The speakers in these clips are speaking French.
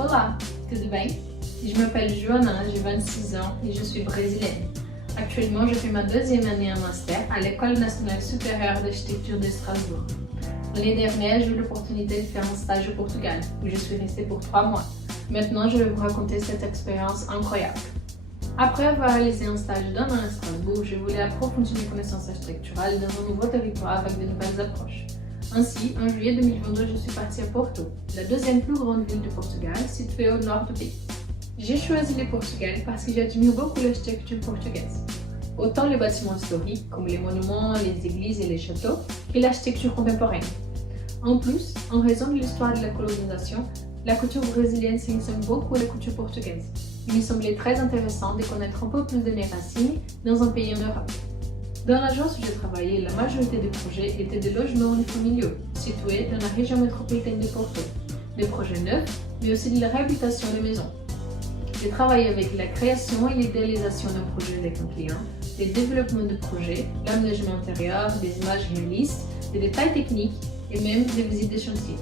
Olá, tudo bem? Je m'appelle Joana, j'ai 26 ans et je suis brésilienne. Actuellement, je fais ma deuxième année en master à l'École nationale supérieure d'architecture de Strasbourg. L'année dernière, j'ai eu l'opportunité de faire un stage au Portugal, où je suis restée pour 3 mois. Maintenant, je vais vous raconter cette expérience incroyable. Après avoir réalisé un stage d'1 an à Strasbourg, je voulais approfondir mes connaissances architecturales dans un nouveau territoire avec de nouvelles approches. Ainsi, en juillet 2022, je suis partie à Porto, la deuxième plus grande ville du Portugal, située au nord du pays. J'ai choisi le Portugal parce que j'admire beaucoup l'architecture portugaise. Autant les bâtiments historiques, comme les monuments, les églises et les châteaux, que l'architecture contemporaine. En plus, en raison de l'histoire de la colonisation, la culture brésilienne se ressemble beaucoup à la culture portugaise. Il me semblait très intéressant de connaître un peu plus de mes racines dans un pays en Europe. Dans l'agence où j'ai travaillé, la majorité des projets étaient des logements unifamiliaux, situés dans la région métropolitaine de Porto, des projets neufs, mais aussi de la réhabilitation des maisons. J'ai travaillé avec la création et l'idéalisation d'un projet avec un client, le développement de projets, l'aménagement intérieur, des images réalistes, des détails techniques et même des visites de chantier.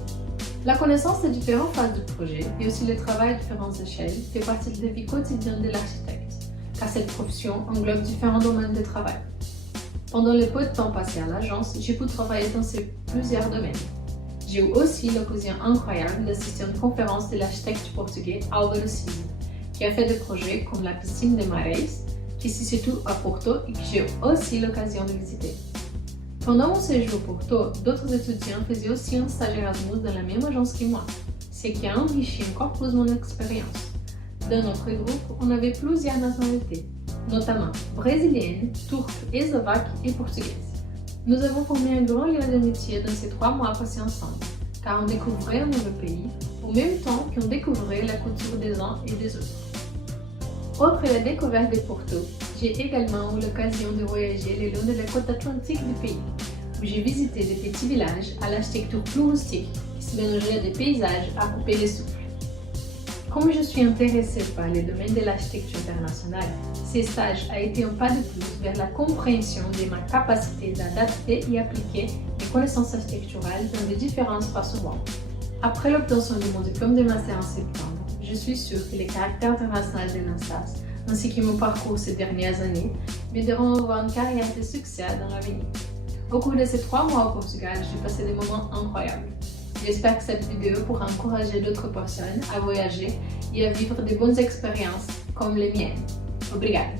La connaissance des différentes phases du projet et aussi le travail à différentes échelles fait partie de la vie quotidienne de l'architecte, car cette profession englobe différents domaines de travail. Pendant le peu de temps passé à l'agence, j'ai pu travailler dans plusieurs domaines. J'ai eu aussi l'occasion incroyable d'assister à une conférence de l'architecte portugais Álvaro Siza, qui a fait des projets comme la piscine de Marés, qui se situe à Porto et que j'ai aussi l'occasion de visiter. Pendant mon séjour au Porto, d'autres étudiants faisaient aussi un stage Erasmus dans la même agence que moi, ce qui a enrichi encore plus mon expérience. Dans notre groupe, on avait plusieurs nationalités, notamment brésilienne, turque, eslovaque et portugaise. Nous avons formé un grand lien d'amitié dans ces 3 mois passés ensemble, car on découvrait un nouveau pays, en même temps qu'on découvrait la culture des uns et des autres. Outre la découverte de Porto, j'ai également eu l'occasion de voyager le long de la côte atlantique du pays, où j'ai visité des petits villages à l'architecture plus rustique qui se mélangeaient à des paysages à couper le souffle. Comme je suis intéressée par le domaine de l'architecture internationale, ce stage a été un pas de plus vers la compréhension de ma capacité d'adapter et appliquer mes connaissances architecturales dans les différents espaces au monde. Après l'obtention de mon diplôme de master en septembre, je suis sûre que le caractère international de l'INSAS, ainsi que mon parcours ces dernières années, m'aideront à avoir une carrière de succès dans l'avenir. Au cours de ces 3 mois au Portugal, j'ai passé des moments incroyables. J'espère que cette vidéo pourra encourager d'autres personnes à voyager et à vivre de bonnes expériences comme les miennes. Obrigada!